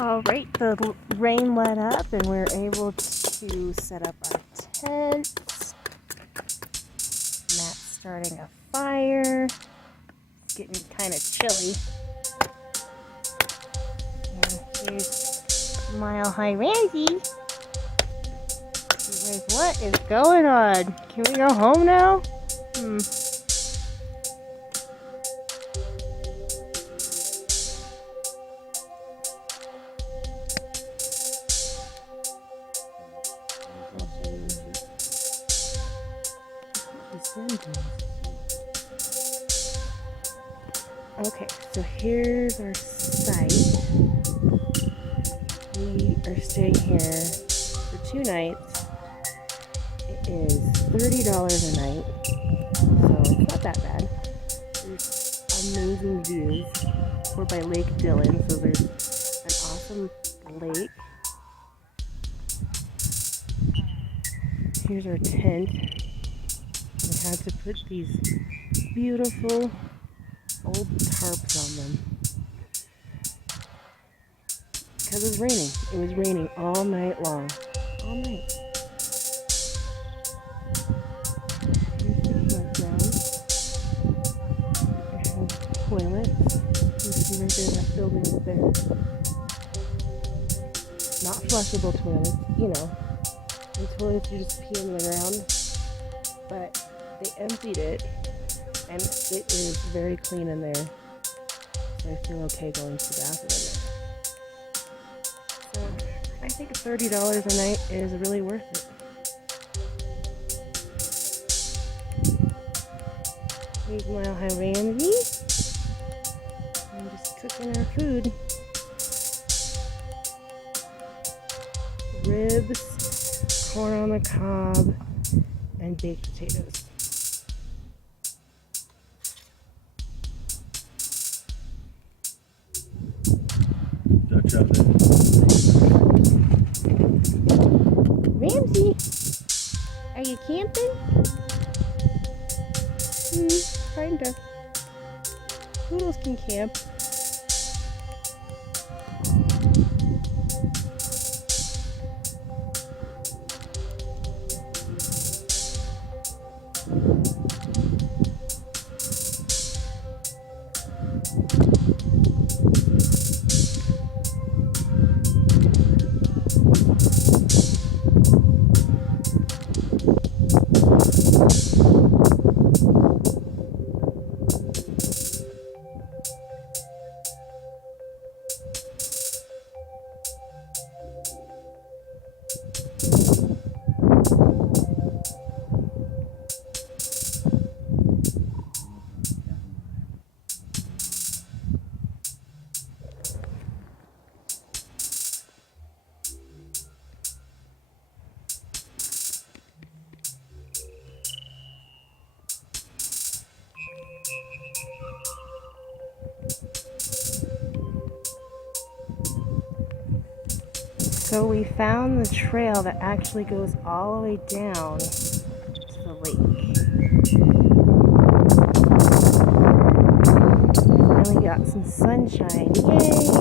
Alright, the rain let up and we're able to set up our tents. Matt's starting a fire. It's getting kind of chilly. And here's Mile High Ramsey. He's like, what is going on? Can we go home now? Okay, so here's our site. We are staying here for 2 nights. It is $30 a night, so it's not that bad. There's amazing views. We're by Lake Dillon, so there's an awesome lake. Here's our tent. We had to put these beautiful old tarps on them because it was raining. It was raining all night long. All night. Here's the campground. I have toilets. You see right there, that building is there. Not flushable toilets, you know. The toilets you just pee in the ground. But they emptied it, and it is very clean in there. So I feel okay going to the bathroom in there. So I think $30 a night is really worth it. Here's Mile High Ramsey. I'm just cooking our food. Ribs, corn on the cob, and baked potatoes. Ramsey, are you camping? Kinda. Poodles can camp. So we found the trail that actually goes all the way down to the lake. Finally got some sunshine. Yay!